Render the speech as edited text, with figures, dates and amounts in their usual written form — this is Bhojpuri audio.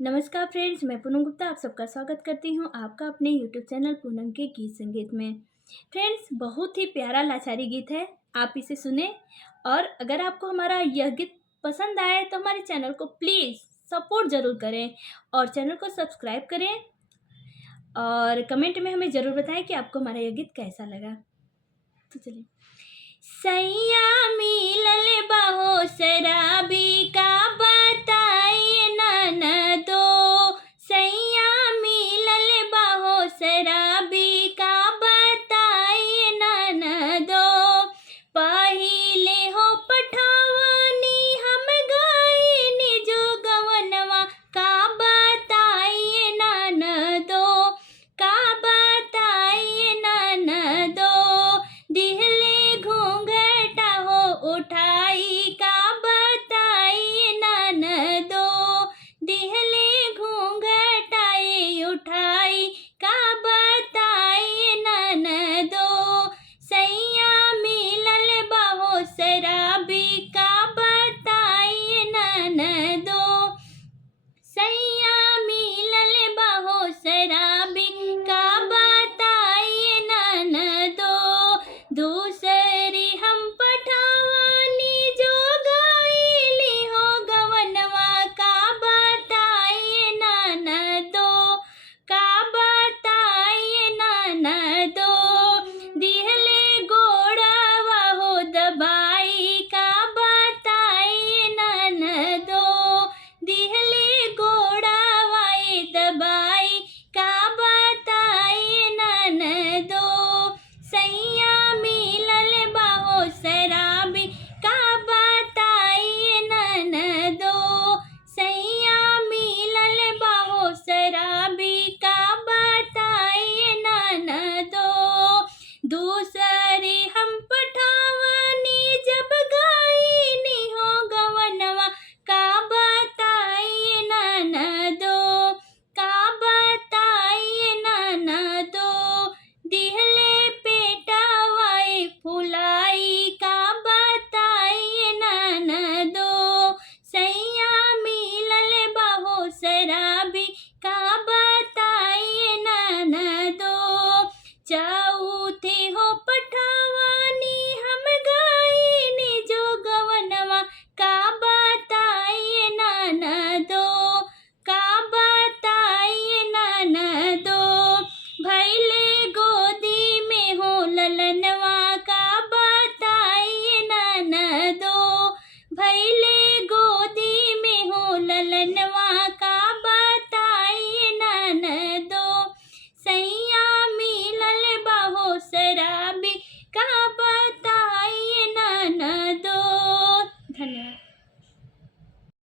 नमस्कार फ्रेंड्स, मैं पूनम गुप्ता आप सबका स्वागत करती हूँ आपका अपने यूट्यूब चैनल पूनम के गीत संगीत में। फ्रेंड्स, बहुत ही प्यारा लाचारी गीत है, आप इसे सुने। और अगर आपको हमारा यह गीत पसंद आए तो हमारे चैनल को प्लीज़ सपोर्ट ज़रूर करें और चैनल को सब्सक्राइब करें और कमेंट में हमें ज़रूर बताएं कि आपको हमारा यह गीत कैसा लगा। तो चलिए। सैया मिलल बहो शराबी का बताइए ननदो, सैया मिलल बहो शराबी का बताइए ननदो। पहिले हो पठवानी हम गइनी जो गवनवा का बताइए ननदो, का बताइए ननदो। दिहले घूंघटा हो उठाई का बताइए ननदो, दिहले घूंघटाए उठाई का बताइए ननदो। सैया मिलल बहो शराबी का बताइए ननदो, सैया मिलल बहो शराबी का बताइए ननदो। दूसरी हम पठवानी जो गइली हो गवनवा का बताइए ननदो, का बताइए ननदो। दिहले गोड़वा हो दबाई का बताइए ननदो, दिहले गोड़ावाए दबाई का बताइए ननदो। सैया मिलल बहो शराबी का बताइए ननदो, सैया मिलल बहो शराबी का बताइए ननदो। दूसरी हम पठवानी जब गइनी हो गवनवा का बताइए ननदो, का बताइए ननदो। दिहले पेटवाए फुलाई का बताइए ननदो, सैया मिलल बहो शराबी का बताइए ननदो। चौथी हो पठवानी हम गइनी जो गवनवा का बताइए ननदो, का बताइए ननदो। भैले गोदी में हो ललनवा का बताइए ननदो, भैले गोदी में हो ललनवा का